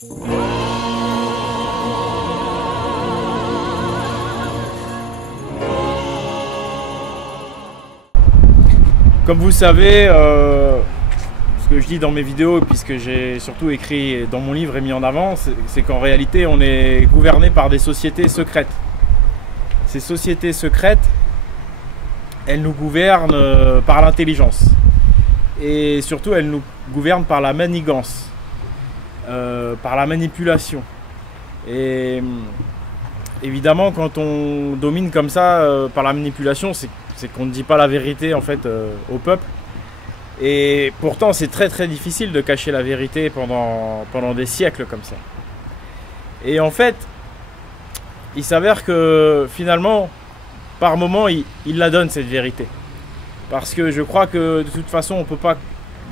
Comme vous savez, ce que je dis dans mes vidéos, puisque j'ai surtout écrit dans mon livre et mis en avant, c'est qu'en réalité on est gouverné par des sociétés secrètes. Ces sociétés secrètes, elles nous gouvernent par l'intelligence. Et surtout elles nous gouvernent par la manigance, par la manipulation. Et évidemment quand on domine comme ça par la manipulation, c'est qu'on ne dit pas la vérité en fait au peuple. Et pourtant c'est très très difficile de cacher la vérité pendant des siècles comme ça. Et en fait, il s'avère que finalement, par moment, il la donne cette vérité. Parce que je crois que de toute façon, on ne peut pas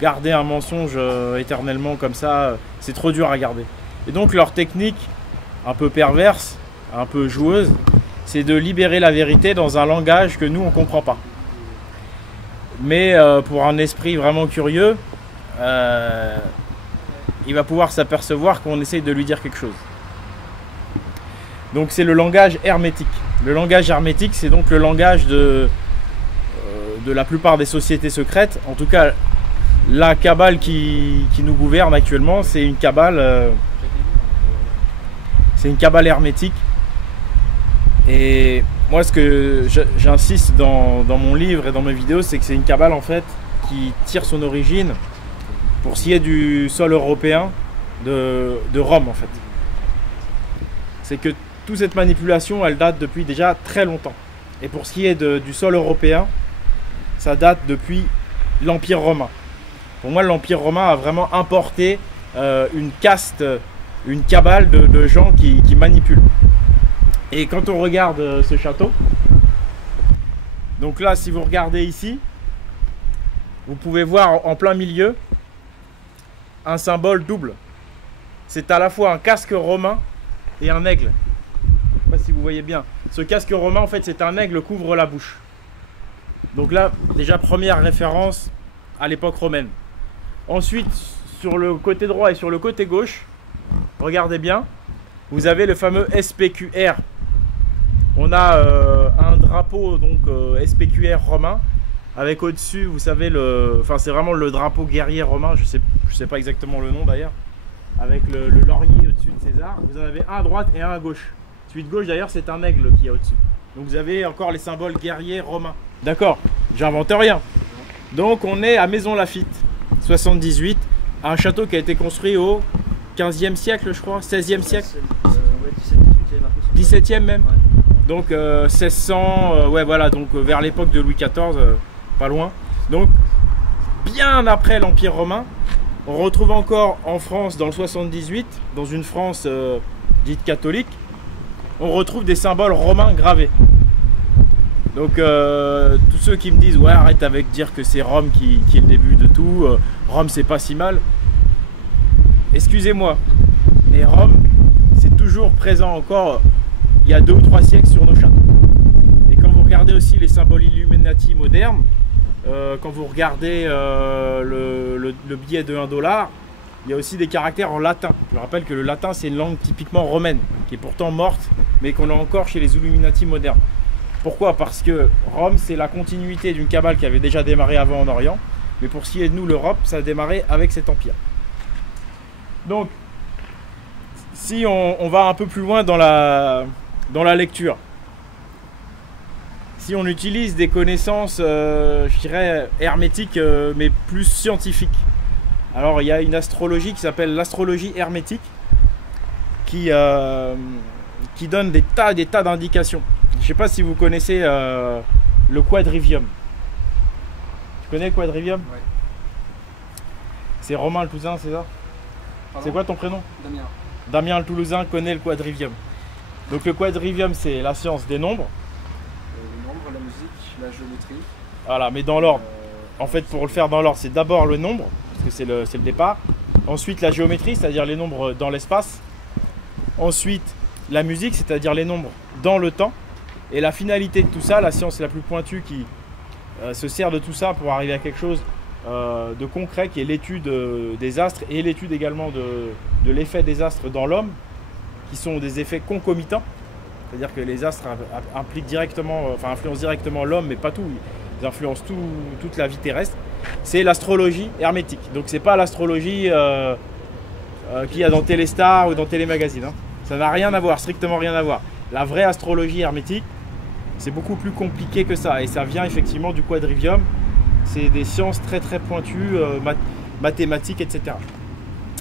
garder un mensonge éternellement comme ça. C'est trop dur à garder. Et donc leur technique, un peu perverse, un peu joueuse, c'est de libérer la vérité dans un langage que nous, on ne comprend pas. Mais pour un esprit vraiment curieux, il va pouvoir s'apercevoir qu'on essaye de lui dire quelque chose. Donc c'est le langage hermétique. Le langage hermétique, c'est donc le langage de la plupart des sociétés secrètes. En tout cas, la cabale qui nous gouverne actuellement, c'est une cabale hermétique. Et moi, ce que j'insiste dans mon livre et dans mes vidéos, c'est que c'est une cabale en fait qui tire son origine, pour ce qui est du sol européen, de Rome en fait. C'est que toute cette manipulation, elle date depuis déjà très longtemps. Et pour ce qui est du sol européen, ça date depuis l'Empire romain. Pour moi, l'Empire romain a vraiment importé une caste, une cabale de gens qui manipulent. Et quand on regarde ce château, donc là, si vous regardez ici, vous pouvez voir en plein milieu un symbole double. C'est à la fois un casque romain et un aigle. Je ne sais pas si vous voyez bien. Ce casque romain, en fait, c'est un aigle couvre la bouche. Donc là, déjà, première référence à l'époque romaine. Ensuite, sur le côté droit et sur le côté gauche, regardez bien, vous avez le fameux SPQR. On a un drapeau donc SPQR romain avec au-dessus, vous savez, c'est vraiment le drapeau guerrier romain. Je sais pas exactement le nom d'ailleurs. Avec le laurier au-dessus de César. Vous en avez un à droite et un à gauche. Celui de gauche d'ailleurs, c'est un aigle qui est au-dessus. Donc vous avez encore les symboles guerriers romains. D'accord, j'invente rien. Donc on est à Maison Lafitte, 78, un château qui a été construit au 15e siècle, je crois, 16e siècle. 17e même. Ouais. Donc 1600, ouais voilà, donc vers l'époque de Louis XIV, pas loin. Donc bien après l'Empire romain, on retrouve encore en France dans le 78, dans une France dite catholique, on retrouve des symboles romains gravés. Donc tous ceux qui me disent ouais arrête avec dire que c'est Rome qui est le début de tout, Rome c'est pas si mal. Excusez-moi, mais Rome c'est toujours présent encore il y a 2 ou 3 siècles sur nos châteaux. Et quand vous regardez aussi les symboles Illuminati modernes, quand vous regardez le billet de 1 $, il y a aussi des caractères en latin. Je rappelle que le latin c'est une langue typiquement romaine, qui est pourtant morte, mais qu'on a encore chez les Illuminati modernes. Pourquoi? Parce que Rome c'est la continuité d'une cabale qui avait déjà démarré avant en Orient, mais pour ce qui est de nous, l'Europe, ça a démarré avec cet empire. Donc, si on va un peu plus loin dans la lecture, si on utilise des connaissances, je dirais, hermétiques, mais plus scientifiques. Alors, il y a une astrologie qui s'appelle l'astrologie hermétique, qui donne des tas d'indications. Je ne sais pas si vous connaissez le quadrivium. Tu connais le quadrivium? Ouais. C'est Romain le Toulousain, c'est ça? C'est quoi ton prénom? Damien. Damien le Toulousain connaît le quadrivium. Donc le quadrivium, c'est la science des nombres. Les nombres, la musique, la géométrie. Voilà, mais dans l'ordre. En fait, pour le faire dans l'ordre, c'est d'abord le nombre, parce que c'est le départ. Ensuite, la géométrie, c'est-à-dire les nombres dans l'espace. Ensuite, la musique, c'est-à-dire les nombres dans le temps. Et la finalité de tout ça, la science la plus pointue qui se sert de tout ça pour arriver à quelque chose de concret qui est l'étude des astres et l'étude également de l'effet des astres dans l'homme, qui sont des effets concomitants. C'est-à-dire que les astres impliquent directement, enfin influencent directement l'homme, mais pas tout. Ils influencent toute la vie terrestre. C'est l'astrologie hermétique. Donc c'est pas l'astrologie qu'il y a dans Téléstar ou dans Télémagazine. Hein. Ça n'a rien à voir, strictement rien à voir. La vraie astrologie hermétique, c'est beaucoup plus compliqué que ça. Et ça vient effectivement du quadrivium. C'est des sciences très très pointues, mathématiques, etc.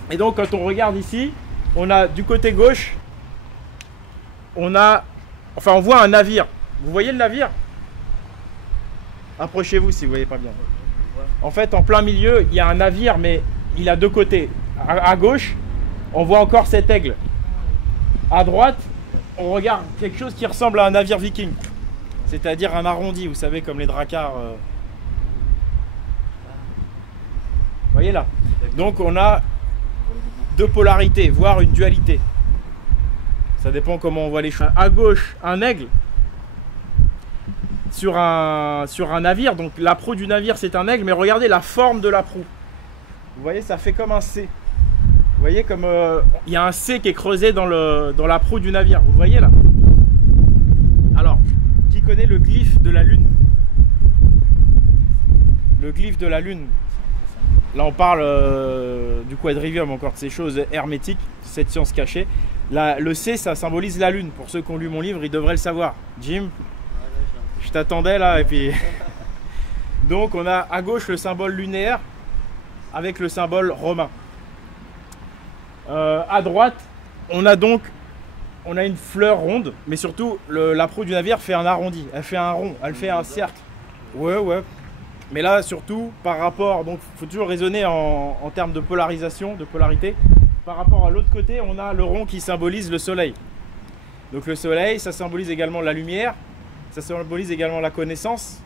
Et donc quand on regarde ici, on a du côté gauche, on voit un navire. Vous voyez le navire? Approchez-vous si vous ne voyez pas bien. En fait, en plein milieu, il y a un navire, mais il a deux côtés. À gauche, on voit encore cet aigle. À droite, on regarde quelque chose qui ressemble à un navire viking. C'est-à-dire un arrondi, vous savez, comme les dracars. Vous voyez là? Donc on a deux polarités, voire une dualité. Ça dépend comment on voit les choses. À gauche, un aigle sur un navire. Donc la proue du navire, c'est un aigle, mais regardez la forme de la proue. Vous voyez, ça fait comme un C. Vous voyez comme il y a un C qui est creusé dans la proue du navire. Vous voyez là? Alors, qui connaît le glyphe de la lune? Le glyphe de la lune. Là, on parle du quadrivium, encore de ces choses hermétiques, cette science cachée. Le C, ça symbolise la lune. Pour ceux qui ont lu mon livre, ils devraient le savoir. Jim, je t'attendais là, et puis... Donc, on a à gauche le symbole lunaire avec le symbole romain. À droite, on a une fleur ronde, mais surtout, la proue du navire fait un arrondi. Elle fait un rond, elle fait un cercle. Ouais. Mais là, surtout, par rapport... Donc, il faut toujours raisonner en termes de polarisation, de polarité. Par rapport à l'autre côté, on a le rond qui symbolise le soleil. Donc le soleil, ça symbolise également la lumière, ça symbolise également la connaissance.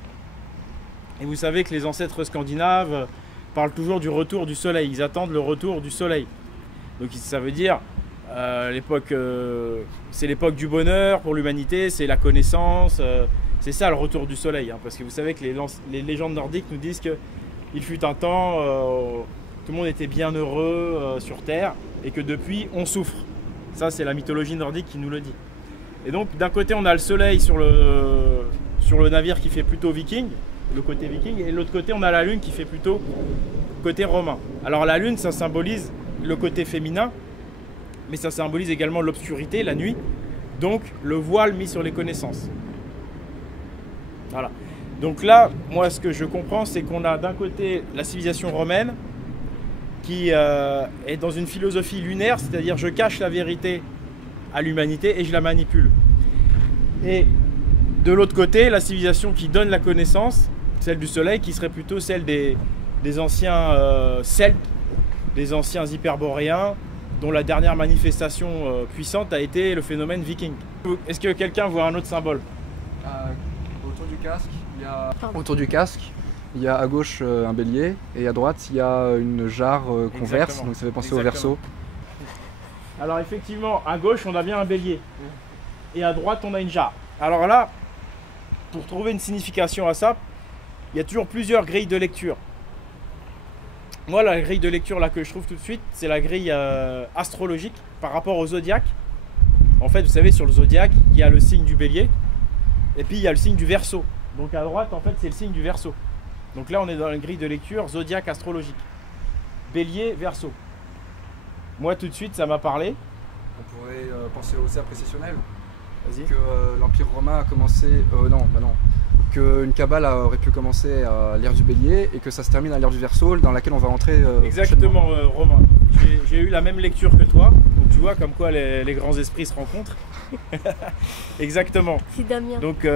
Et vous savez que les ancêtres scandinaves parlent toujours du retour du soleil, ils attendent le retour du soleil. Donc ça veut dire, c'est l'époque du bonheur pour l'humanité, c'est la connaissance, c'est ça le retour du soleil. Hein, parce que vous savez que les légendes nordiques nous disent qu'il fut un temps... tout le monde était bien heureux sur Terre et que depuis on souffre. Ça c'est la mythologie nordique qui nous le dit. Et donc d'un côté on a le soleil sur le navire qui fait plutôt viking, le côté viking, et de l'autre côté on a la lune qui fait plutôt côté romain. Alors la lune ça symbolise le côté féminin, mais ça symbolise également l'obscurité, la nuit, donc le voile mis sur les connaissances. Voilà. Donc là, moi ce que je comprends c'est qu'on a d'un côté la civilisation romaine qui est dans une philosophie lunaire, c'est-à-dire je cache la vérité à l'humanité et je la manipule. Et de l'autre côté, la civilisation qui donne la connaissance, celle du soleil, qui serait plutôt celle des anciens Celtes, des anciens hyperboréens, dont la dernière manifestation puissante a été le phénomène viking. Est-ce que quelqu'un voit un autre symbole? Autour du casque, il y a à gauche un bélier et à droite il y a une jarre qu'on verse, donc ça fait penser au verso. Alors effectivement, à gauche on a bien un bélier et à droite on a une jarre. Alors là, pour trouver une signification à ça, il y a toujours plusieurs grilles de lecture. Moi la grille de lecture là que je trouve tout de suite, c'est la grille astrologique par rapport au zodiaque. En fait, vous savez, sur le zodiaque, il y a le signe du bélier et puis il y a le signe du verseau. Donc à droite, en fait, c'est le signe du verseau. Donc là, on est dans une grille de lecture zodiaque astrologique. Bélier, verseau. Moi, tout de suite, ça m'a parlé. On pourrait penser aux ères précessionnelles. Vas-y. Que l'Empire romain a commencé... non. Qu'une cabale aurait pu commencer à l'ère du bélier et que ça se termine à l'ère du verseau dans laquelle on va entrer exactement, Romain. J'ai eu la même lecture que toi. Donc tu vois comme quoi les grands esprits se rencontrent. Exactement. C'est Damien. Donc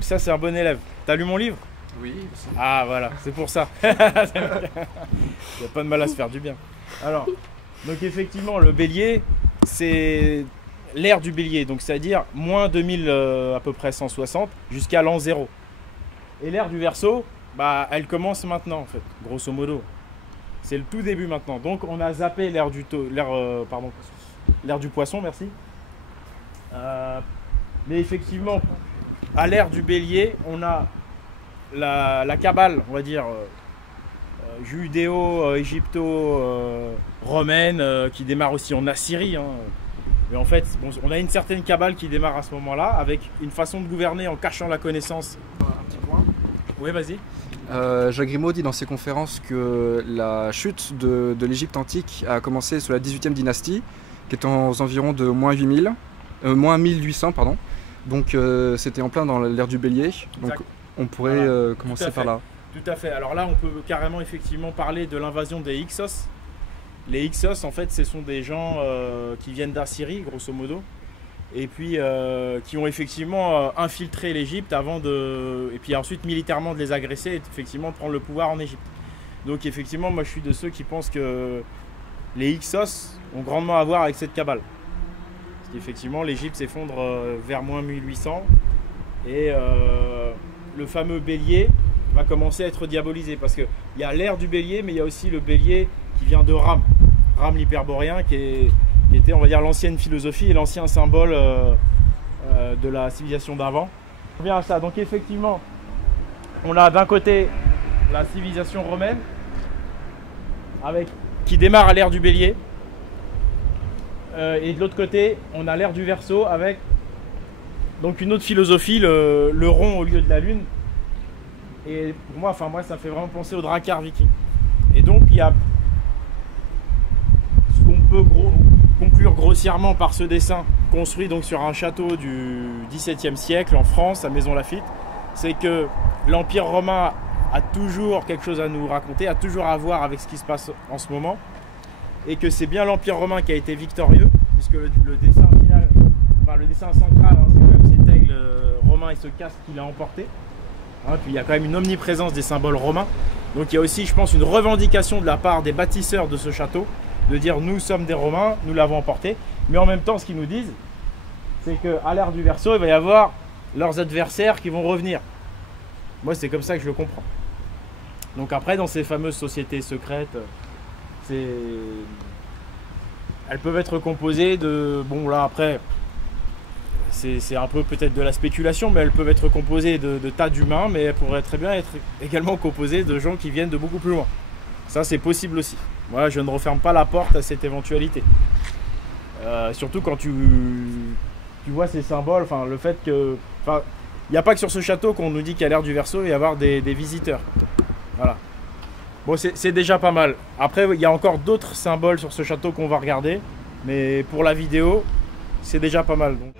ça, c'est un bon élève. T'as lu mon livre? Oui, aussi. Ah voilà, c'est pour ça. Il n'y a pas de mal à se faire du bien. Alors, donc effectivement, le bélier, c'est l'ère du bélier. Donc c'est-à-dire moins 2000 à peu près 160 jusqu'à l'an 0. Et l'ère du verseau, bah, elle commence maintenant en fait, grosso modo. C'est le tout début maintenant. Donc on a zappé l'ère du poisson, merci. Mais effectivement, à l'ère du bélier, on a la cabale, on va dire, judéo-égypto-romaine qui démarre aussi en Assyrie. Hein. Mais en fait, bon, on a une certaine cabale qui démarre à ce moment-là, avec une façon de gouverner en cachant la connaissance. Un petit point. Oui, vas-y. Jacques Grimaud dit dans ses conférences que la chute de l'Égypte antique a commencé sous la 18e dynastie, qui est aux environs de moins 1800, pardon. Donc c'était en plein dans l'ère du bélier. Donc Exact. on pourrait Voilà. commencer par là. Tout à fait. Alors là, on peut carrément effectivement parler de l'invasion des Hyksos. Les Hyksos, en fait, ce sont des gens qui viennent d'Assyrie, grosso modo, et puis qui ont effectivement infiltré l'Égypte avant de, et puis ensuite militairement de les agresser et effectivement de prendre le pouvoir en Égypte. Donc effectivement, moi je suis de ceux qui pensent que les Hyksos ont grandement à voir avec cette cabale. Parce qu'effectivement, l'Égypte s'effondre vers moins 1800 et le fameux bélier va commencer à être diabolisé parce qu'il y a l'ère du bélier, mais il y a aussi le bélier qui vient de Rame l'hyperboréen, qui était, on va dire, l'ancienne philosophie et l'ancien symbole de la civilisation d'avant. On revient à ça. Donc effectivement, on a d'un côté la civilisation romaine qui démarre à l'ère du bélier, et de l'autre côté, on a l'ère du Verseau avec donc une autre philosophie, le rond au lieu de la lune. Et pour moi, ça me fait vraiment penser au Drakkar viking. Et donc il y a ce qu'on peut conclure grossièrement par ce dessin construit donc sur un château du XVIIe siècle en France, à Maisons Laffitte, c'est que l'Empire romain a toujours quelque chose à nous raconter, a toujours à voir avec ce qui se passe en ce moment, et que c'est bien l'Empire romain qui a été victorieux, puisque le dessin final, enfin le dessin central, hein, c'est quand même cet aigle romain et ce casque qu'il a emporté. Hein, puis il y a quand même une omniprésence des symboles romains. Donc il y a aussi, je pense, une revendication de la part des bâtisseurs de ce château, de dire nous sommes des Romains, nous l'avons emporté. Mais en même temps, ce qu'ils nous disent, c'est qu'à l'ère du Verseau, il va y avoir leurs adversaires qui vont revenir. Moi, c'est comme ça que je le comprends. Donc après, dans ces fameuses sociétés secrètes, elles peuvent être composées de... Bon, là, après, c'est un peu peut-être de la spéculation, mais elles peuvent être composées de tas d'humains, mais elles pourraient très bien être également composées de gens qui viennent de beaucoup plus loin. Ça, c'est possible aussi. Moi, je ne referme pas la porte à cette éventualité. Surtout quand tu vois ces symboles, enfin, le fait que... Enfin, il n'y a pas que sur ce château qu'on nous dit qu'à l'ère du Verseau, il va y avoir des visiteurs. Voilà. Bon, c'est déjà pas mal. Après, il y a encore d'autres symboles sur ce château qu'on va regarder, mais pour la vidéo, c'est déjà pas mal. Donc.